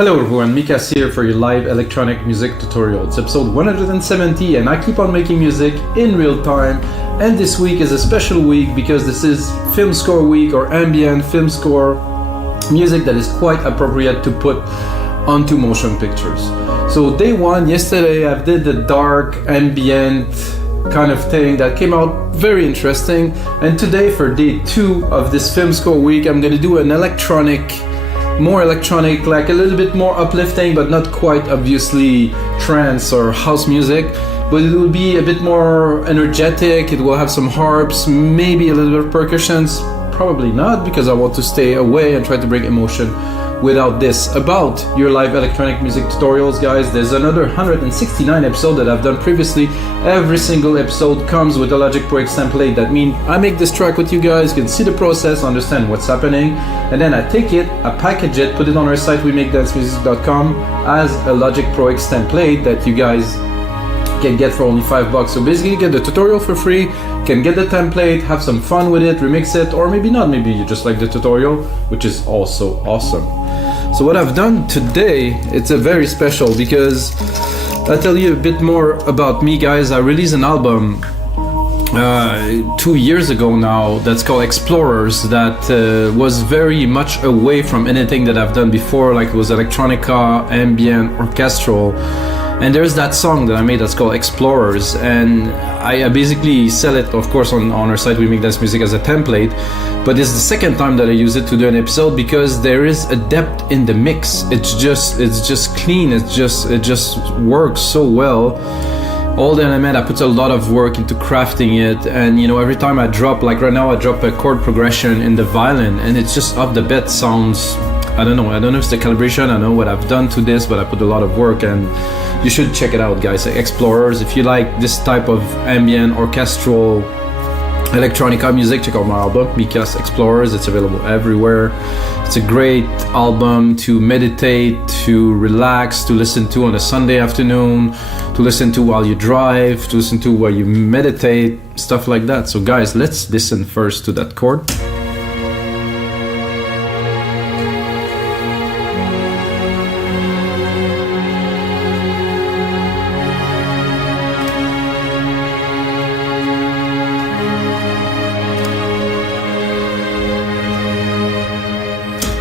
Hello everyone, Mikas here for your live electronic music tutorial. It's episode 170 and I keep on making music in real time, and this week is a special week because this is film score week or ambient film score music that is quite appropriate to put onto motion pictures. So day one, yesterday I did the dark ambient kind of thing that came out very interesting, and today for day two of this film score week I'm going to do an more electronic, like a little bit more uplifting, but not quite obviously trance or house music, but it will be a bit more energetic. It will have some harps, maybe a little bit of percussions, probably not, because I want to stay away and try to bring emotion without this. About your live electronic music tutorials, guys, there's another 169 episode that I've done previously. Every single episode comes with a Logic Pro X template. That means I make this track with you guys, you can see the process, understand what's happening, and then I take it, I package it, put it on our site, wemakedancemusic.com, as a Logic Pro X template that you guys can get for only $5. So basically you get the tutorial for free, can get the template, have some fun with it, remix it, or maybe not, maybe you just like the tutorial, which is also awesome. So what I've done today, it's a very special because I'll tell you a bit more about me, guys. I released an album 2 years ago now that's called Explorers, that was very much away from anything that I've done before, like it was electronica, ambient, orchestral. And there's that song that I made that's called Explorers, and I basically sell it, of course, on our site, We Make Dance Music, as a template. But it's the second time that I use it to do an episode because there is a depth in the mix. It's just clean. It just works so well. All the element, I put a lot of work into crafting it, and you know, every time I drop, like right now I drop a chord progression in the violin, and it's just off the bat sounds, I don't know if it's the calibration, I know what I've done to this, but I put a lot of work, and you should check it out, guys. Explorers, if you like this type of ambient, orchestral, electronica music, check out my album, Mikas Explorers. It's available everywhere. It's a great album to meditate, to relax, to listen to on a Sunday afternoon, to listen to while you drive, to listen to while you meditate, stuff like that. So guys, let's listen first to that chord.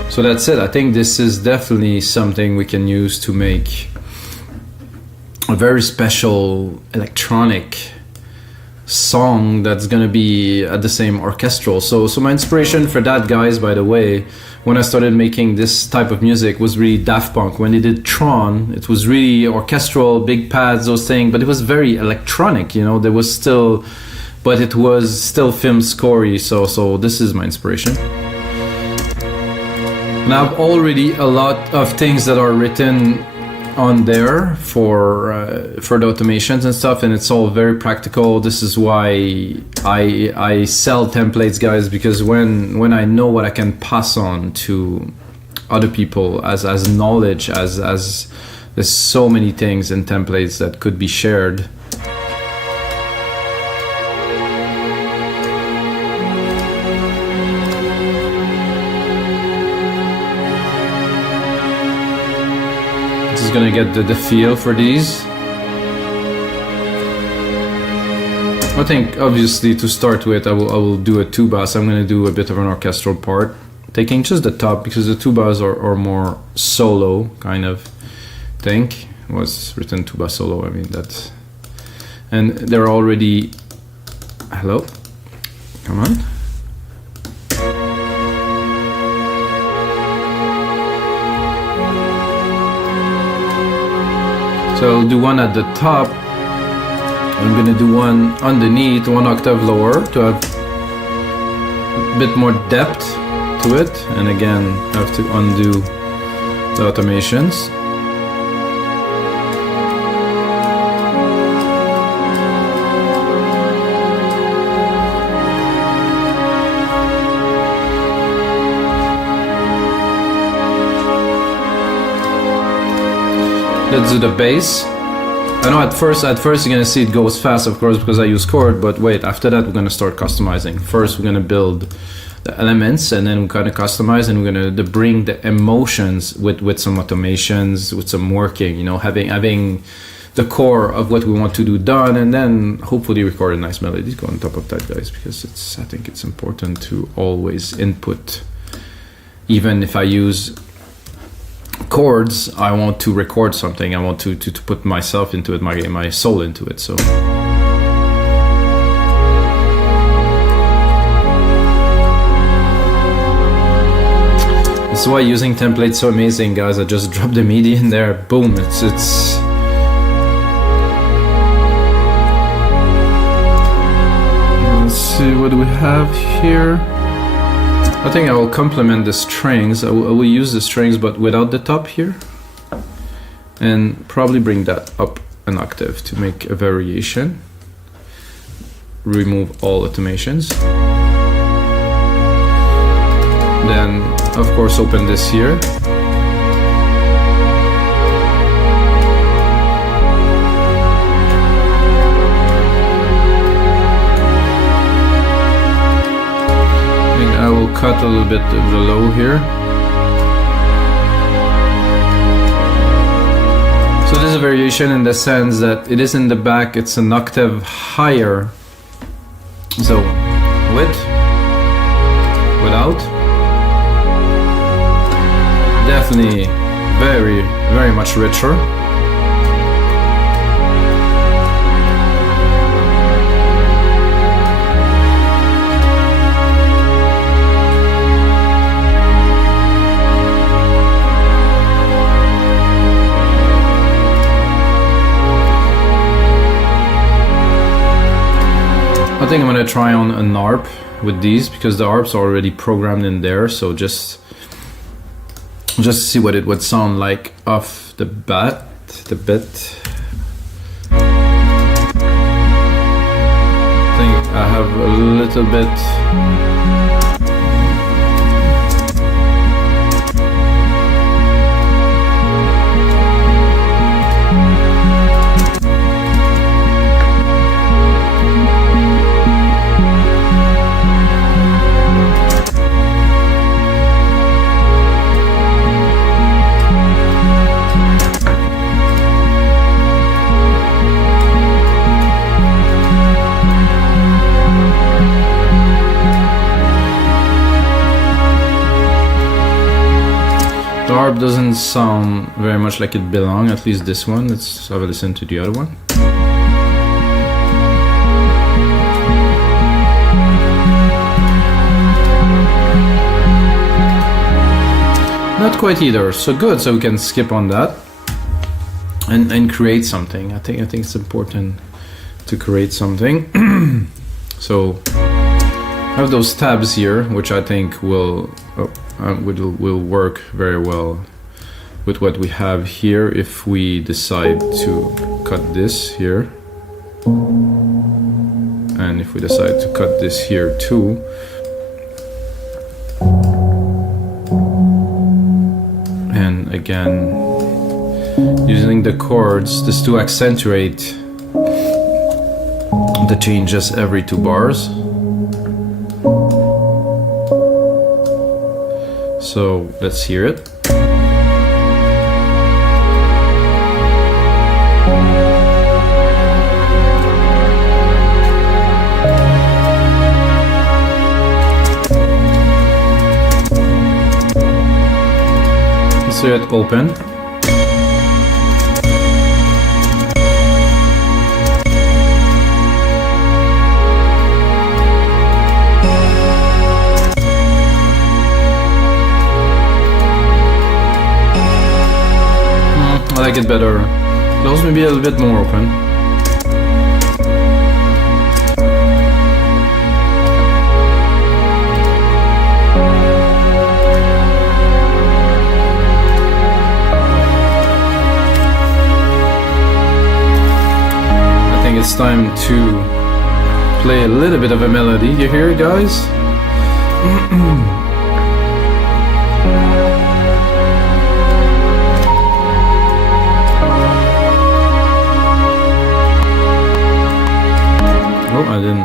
So that's it. I think this is definitely something we can use to make a very special electronic song that's gonna be at the same orchestral. So my inspiration for that, guys, by the way, when I started making this type of music was really Daft Punk. When they did Tron, it was really orchestral, big pads, those things, but it was very electronic, you know, but it was still film scorey. So this is my inspiration. And I have already a lot of things that are written on there for the automations and stuff, and it's all very practical. This is why I sell templates, guys, because when I know what I can pass on to other people as knowledge, as there's so many things in templates that could be shared. Is gonna get the feel for these. I think obviously to start with I will do a tubas. I'm gonna do a bit of an orchestral part, taking just the top because the tubas are more solo kind of thing. It was written tuba solo, I mean that's, and they're already, hello, come on. So I'll do one at the top. I'm gonna do one underneath, one octave lower, to have a bit more depth to it. And again, I have to undo the automations. Let's do the bass. I know at first you're gonna see it goes fast, of course, because I use chord, but wait, after that we're gonna start customizing. First we're gonna build the elements, and then we're gonna customize, and we're gonna bring the emotions with some automations, with some working, you know, having the core of what we want to do done, and then hopefully record a nice melody to go on top of that, guys, because I think it's important to always input. Even if I use chords, I want to record something. I want to put myself into it, my soul into it. So this is why using templates so amazing, guys. I just drop the MIDI in there, boom, it's let's see what do we have here. I think I will complement the strings. I will use the strings but without the top here, and probably bring that up an octave to make a variation. Remove all automations. Then of course open this here. I will cut a little bit of the low here. So this is a variation in the sense that it is in the back, it's an octave higher. So with, without, definitely very, very much richer. I think I'm gonna try on an ARP with these because the ARPs are already programmed in there, so just see what it would sound like off the bat, the bit. I think I have a little bit. The harp doesn't sound very much like it belongs, at least this one. Let's have a listen to the other one. Not quite either, so good, so we can skip on that and create something. I think it's important to create something. So I have those tabs here, which I think will work very well with what we have here if we decide to cut this here, and if we decide to cut this here too. And again, using the chords just to accentuate the changes every 2 bars. So let's hear it. Let's hear it open. I like it better. Close, maybe a little bit more open. I think it's time to play a little bit of a melody. You hear it, guys? Oh, I didn't.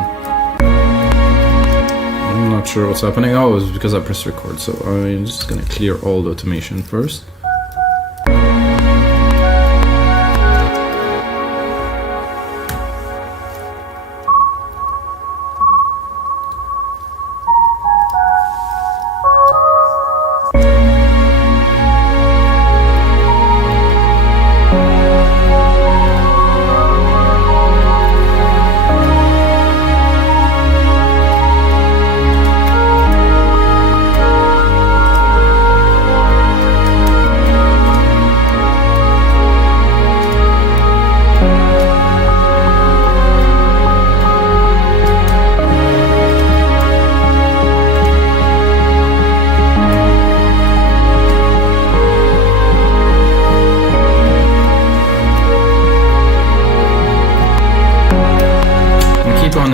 I'm not sure what's happening. Oh, it's because I pressed record. So I'm just gonna clear all the automation first.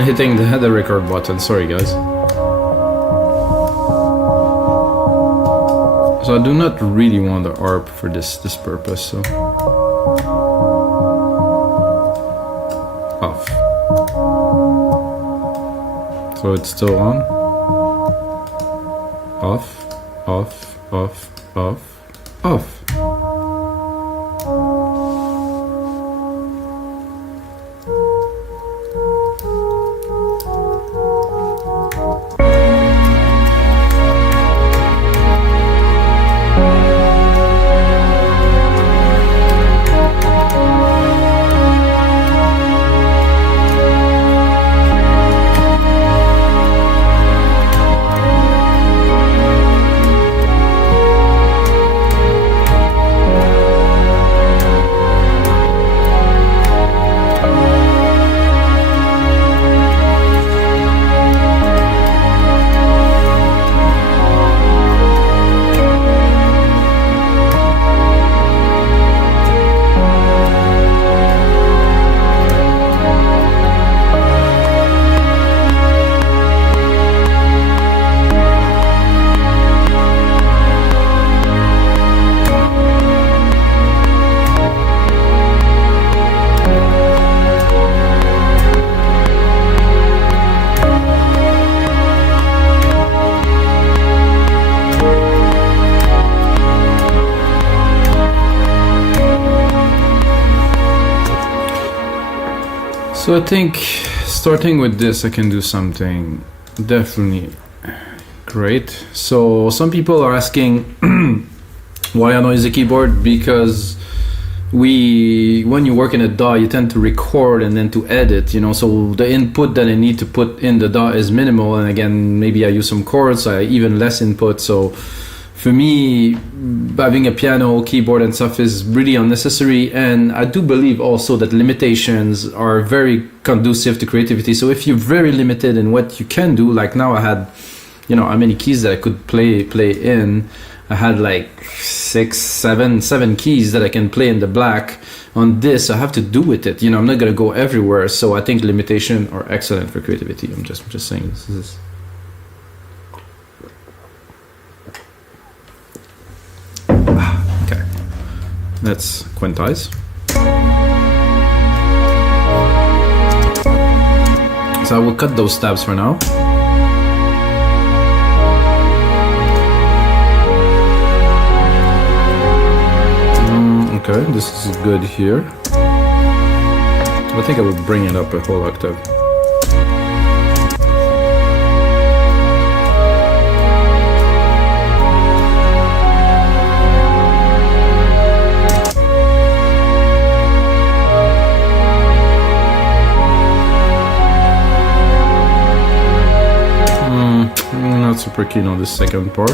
Hitting the header record button, sorry guys. So I do not really want the ARP for this purpose, so off. So it's still on. Off, off, off, off, off. So I think starting with this, I can do something definitely great. So some people are asking why I noise the keyboard, because when you work in a DAW, you tend to record and then to edit, you know, so the input that I need to put in the DAW is minimal, and again, maybe I use some chords, even less input. So for me, having a piano, keyboard and stuff is really unnecessary, and I do believe also that limitations are very conducive to creativity. So if you're very limited in what you can do, like now I had, you know, how many keys that I could play in. I had like seven keys that I can play in the black. On this, I have to do with it. You know, I'm not gonna go everywhere. So I think limitations are excellent for creativity. I'm just saying this is. Okay, let's quantize. So I will cut those tabs for now. Okay, this is good here. I think I will bring it up a whole octave. Not super keen on this second part.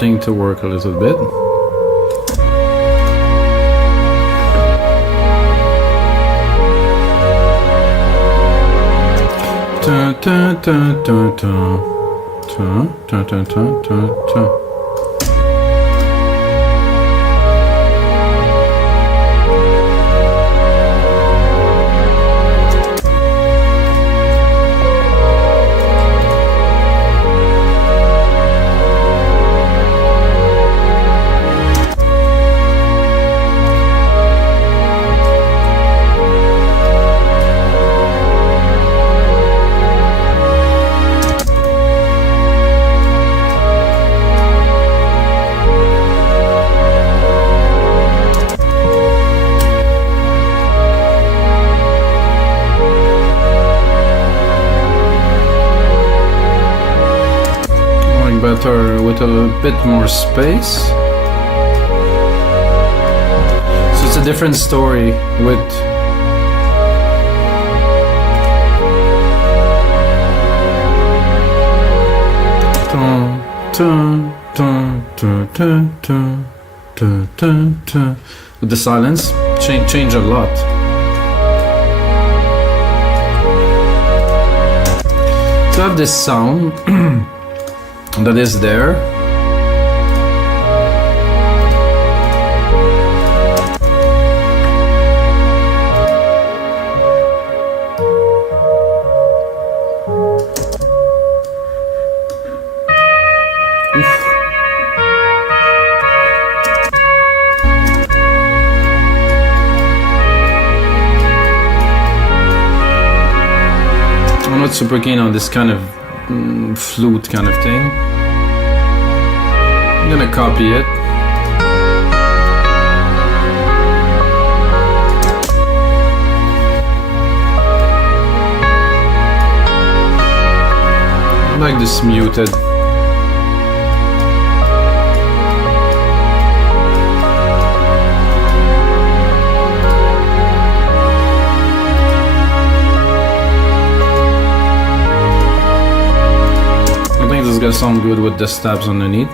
starting to work a little bit. Ta ta ta ta ta ta ta ta ta ta. Better with a bit more space. So it's a different story with with the silence change a lot. To have this sound that is there. Oof. I'm not super keen on this kind of flute kind of thing. I'm gonna copy it. I like this muted. I think this is gonna sound good with the stabs underneath.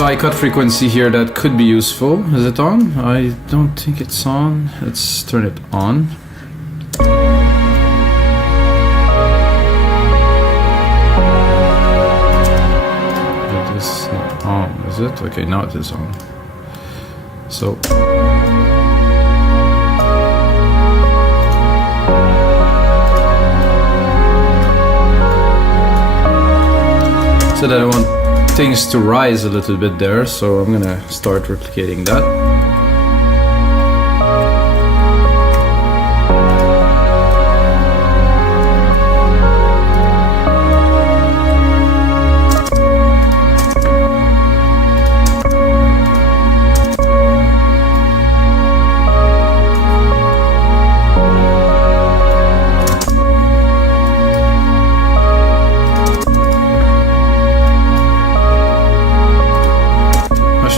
High cut frequency here that could be useful. Is it on? I don't think it's on. Let's turn it on. It is not on, is it? Okay, now it is on. So that I want things to rise a little bit there, so I'm gonna start replicating that.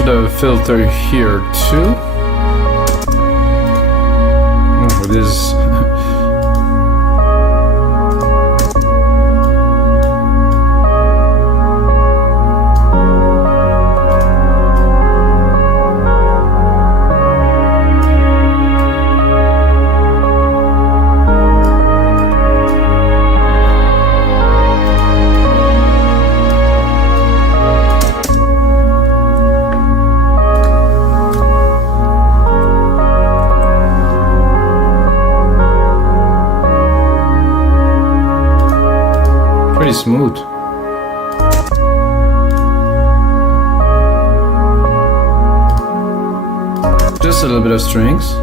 A filter here too. Oh, it is. Pretty smooth. Just a little bit of strings.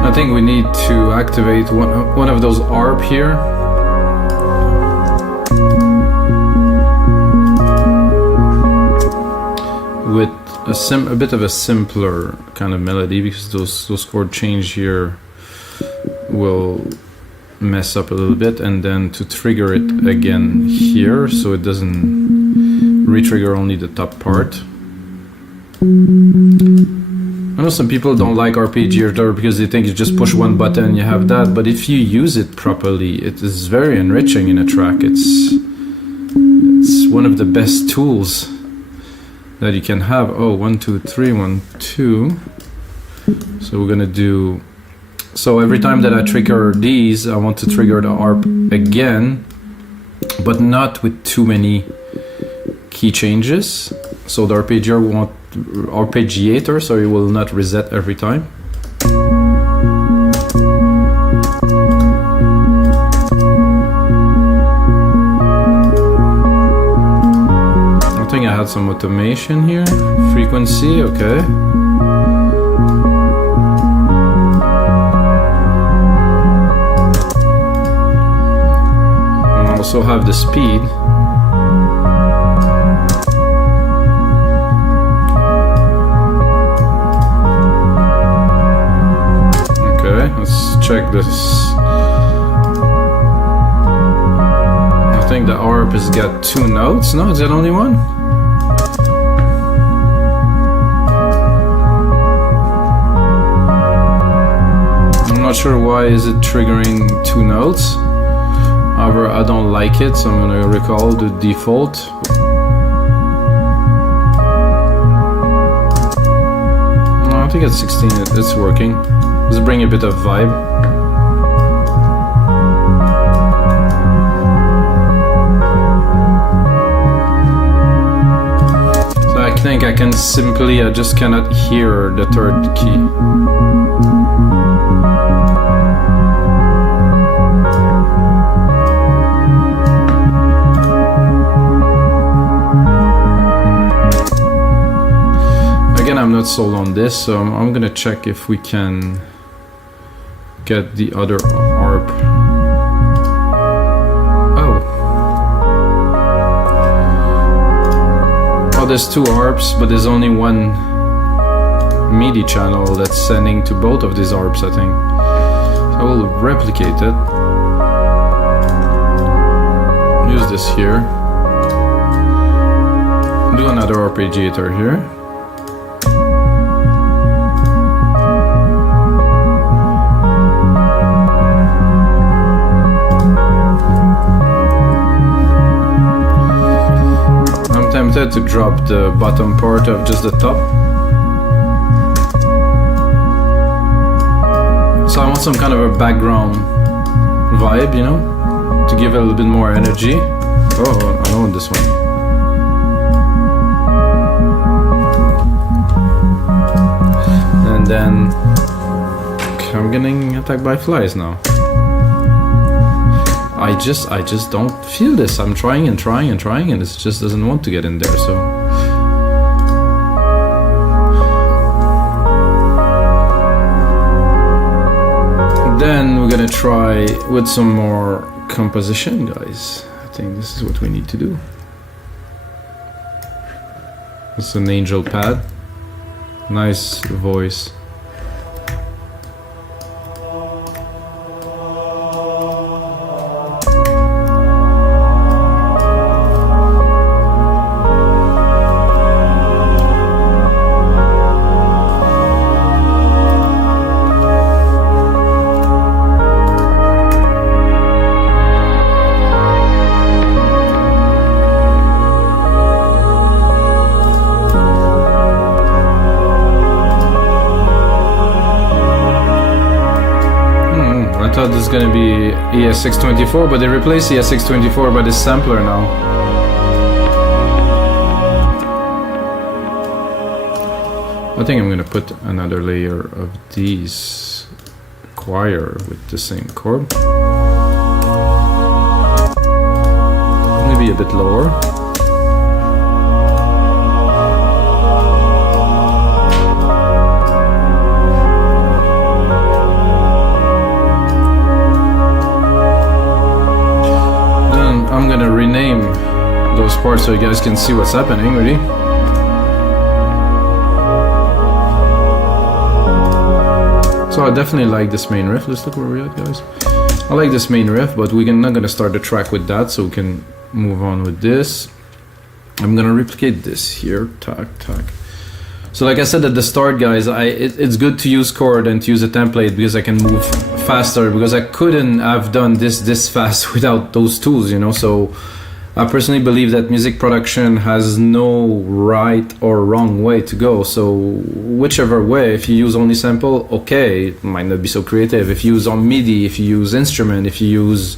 I think we need to activate one of those ARP here. With a bit of a simpler kind of melody, because those chord change here will mess up a little bit, and then to trigger it again here so it doesn't re-trigger only the top part. I know some people don't like arpeggiator because they think you just push one button and you have that, but if you use it properly, it is very enriching in a track. It's one of the best tools that you can have. Oh, 1, 2, 3, 1, 2. So we're gonna do, so every time that I trigger these, I want to trigger the arp again, but not with too many key changes. So the arpeggiator, so it will not reset every time. I think I had some automation here. Frequency, okay. I also have the speed. Let's check this. I think the ARP has got 2 notes. No, is that only one? I'm not sure why is it triggering 2 notes. However, I don't like it, so I'm gonna recall the default. No, I think at 16 it's working. Let's bring a bit of vibe. So I think I can simply, I just cannot hear the 3rd key. Again, I'm not sold on this, so I'm gonna check if we can get the other ARP. Oh, there's 2 ARPs, but there's only one MIDI channel that's sending to both of these ARPs, I think. So I will replicate it. Use this here. Do another arpeggiator here. To drop the bottom part of just the top. So I want some kind of a background vibe, you know, to give it a little bit more energy. Oh, I know this one. And then I'm getting attacked by flies now. I just don't feel this. I'm trying and trying and trying, and it just doesn't want to get in there. So then we're gonna try with some more composition, guys. I think this is what we need to do. It's an angel pad. Nice voice. This is gonna be ES624, but they replaced ES624 by this sampler now. I think I'm gonna put another layer of these choir with the same chord. Maybe a bit lower. I'm gonna rename those parts so you guys can see what's happening. Ready? So So I definitely like this main riff. Let's look where we're at, guys. I like this main riff, but we're not gonna start the track with that, so we can move on with this. I'm gonna replicate this here, tack. So like I said at the start, guys, it's good to use Chord and to use a template because I can move faster, because I couldn't have done this fast without those tools, you know. So I personally believe that music production has no right or wrong way to go. So whichever way, if you use only sample, okay, it might not be so creative. If you use on MIDI, if you use instrument, if you use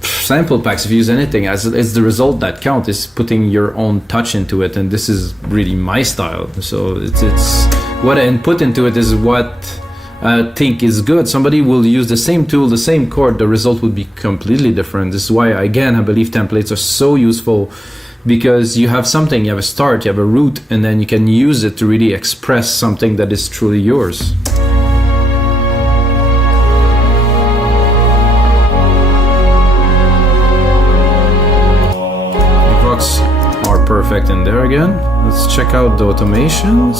sample packs, if you use anything, it's the result that counts. It's putting your own touch into it, and this is really my style. So it's what I input into it is what I think is good. Somebody will use the same tool, the same chord, the result would be completely different. This is why, again, I believe templates are so useful, because you have something, you have a start, you have a root, and then you can use it to really express something that is truly yours. Are perfect in there again. Let's check out the automations.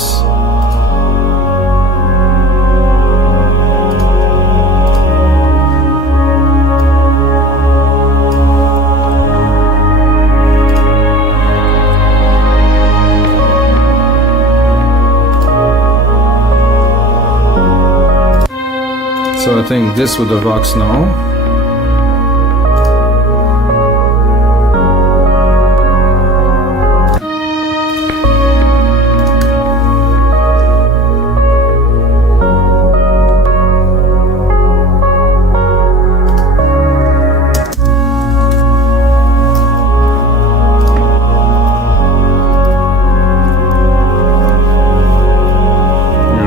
So I think this with the Vox now.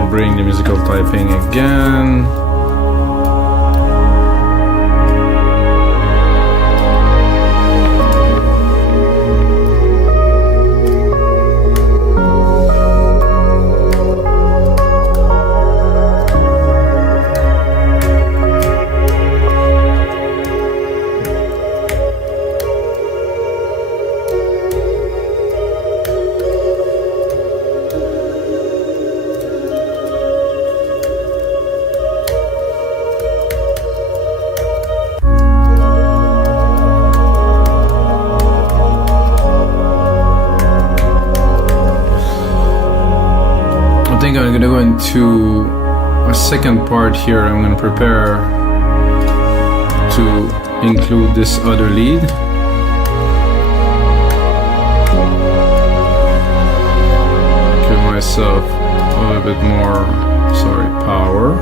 Bring the musical typing again. I think I'm gonna go into a second part here. I'm gonna prepare to include this other lead. Give myself a little bit more, power.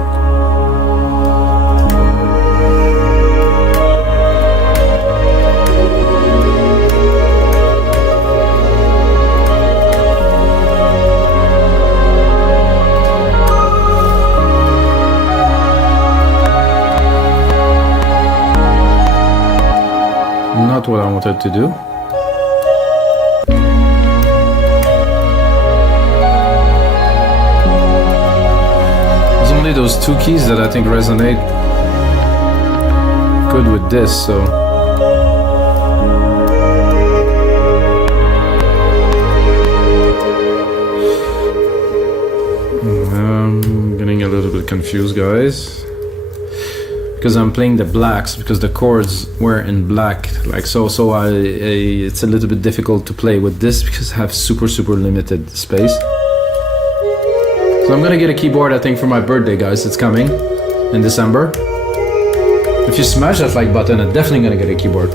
Not what I wanted to do. There's only those two keys that I think resonate good with this, so I'm getting a little bit confused, guys, because I'm playing the blacks, because the chords were in black, like so it's a little bit difficult to play with this because I have super limited space. So I'm gonna get a keyboard, I think, for my birthday, guys. It's coming in December. If you smash that like button, I'm definitely gonna get a keyboard.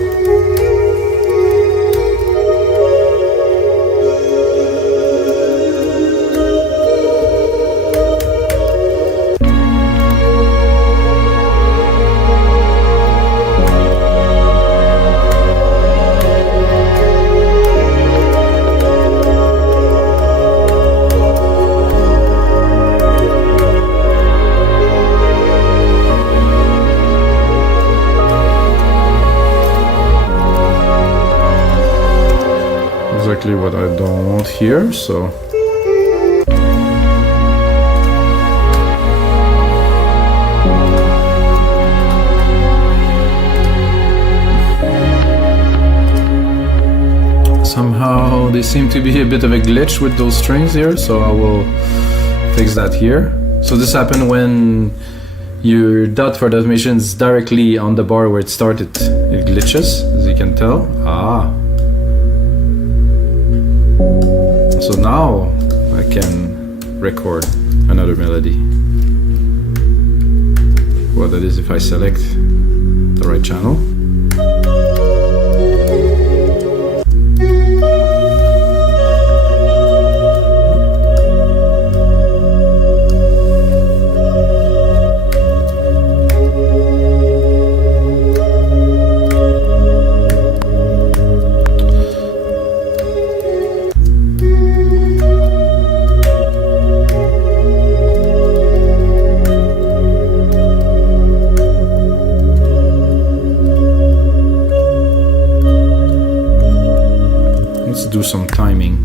Exactly what I don't want here, so somehow they seem to be a bit of a glitch with those strings here, so I will fix that here. So this happened when your dot for the automation is directly on the bar where it started. It glitches, as you can tell. So now I can record another melody. Well, that is if I select the right channel. Do some timing.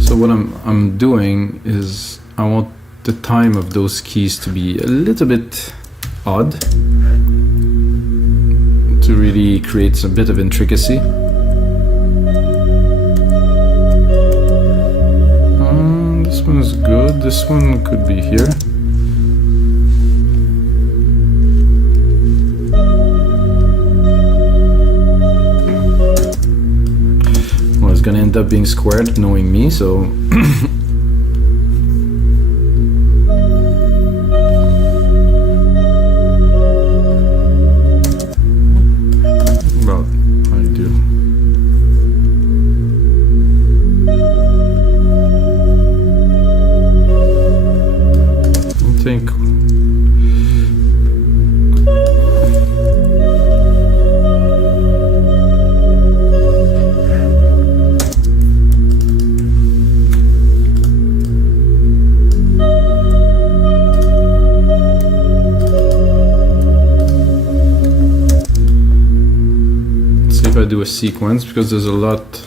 So what I'm doing is I want the time of those keys to be a little bit odd to really create a bit of intricacy. This one is good, this one could be here. Well, it's gonna end up being squared, knowing me, so do a sequence because there's a lot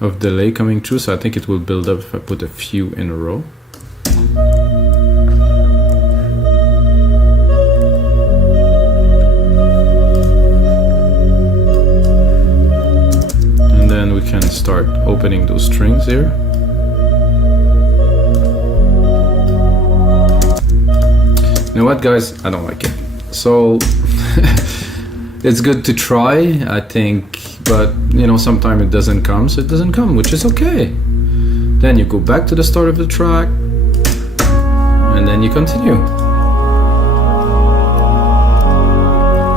of delay coming through, so I think it will build up if I put a few in a row. And then we can start opening those strings here. You know what, guys? I don't like it. So it's good to try, I think, but you know, sometimes it doesn't come, so it doesn't come, which is okay. Then you go back to the start of the track, and then you continue.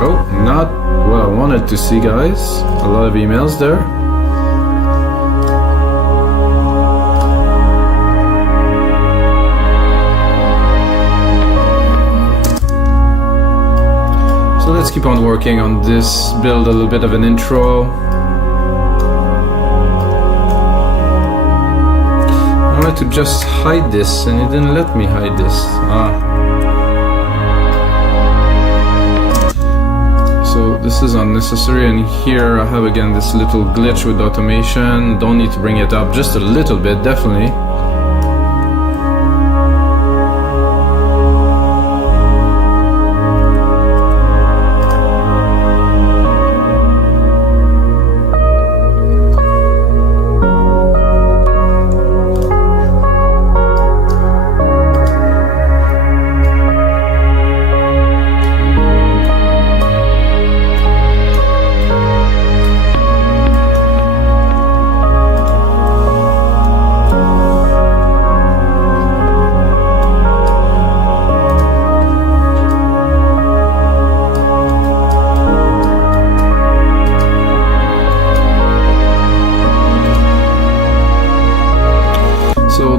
Oh, not what I wanted to see, guys. A lot of emails there. Let's keep on working on this, build a little bit of an intro. I wanted to just hide this and it didn't let me hide this. So this is unnecessary, and here I have again this little glitch with automation. Don't need to bring it up, just a little bit, definitely.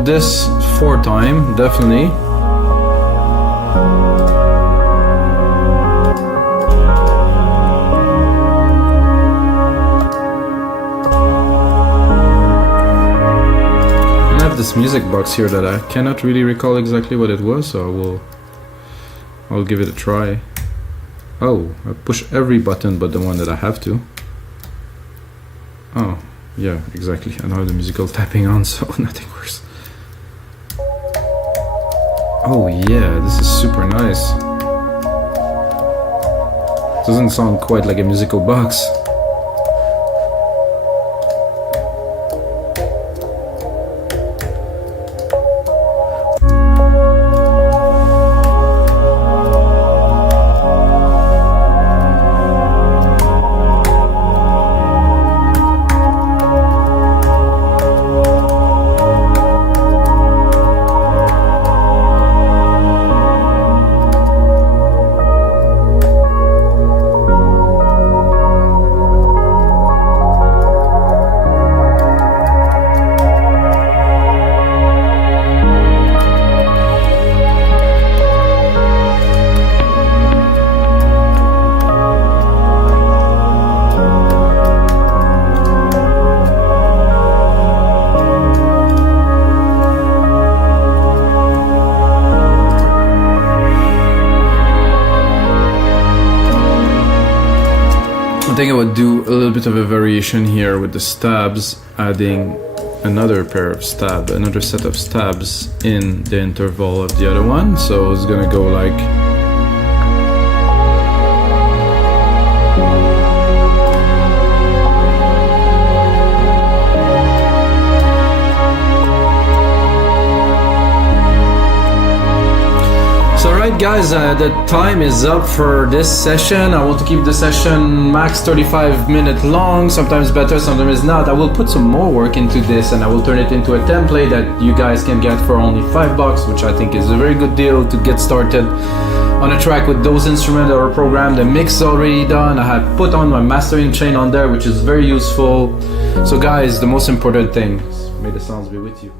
This 4 time, definitely. I have this music box here that I cannot really recall exactly what it was, so I'll give it a try. Oh, I push every button but the one that I have to. Oh, yeah, exactly. I don't have the musical tapping on, so nothing worse. Oh yeah, this is super nice. Doesn't sound quite like a musical box. I think I would do a little bit of a variation here with the stabs, adding another set of stabs in the interval of the other one. So it's gonna go like Alright guys, the time is up for this session. I want to keep the session max 35 minutes long, sometimes better, sometimes not. I will put some more work into this and I will turn it into a template that you guys can get for only $5, which I think is a very good deal to get started on a track with those instruments that are programmed. The mix is already done. I have put on my mastering chain on there, which is very useful. So guys, the most important thing is may the sounds be with you.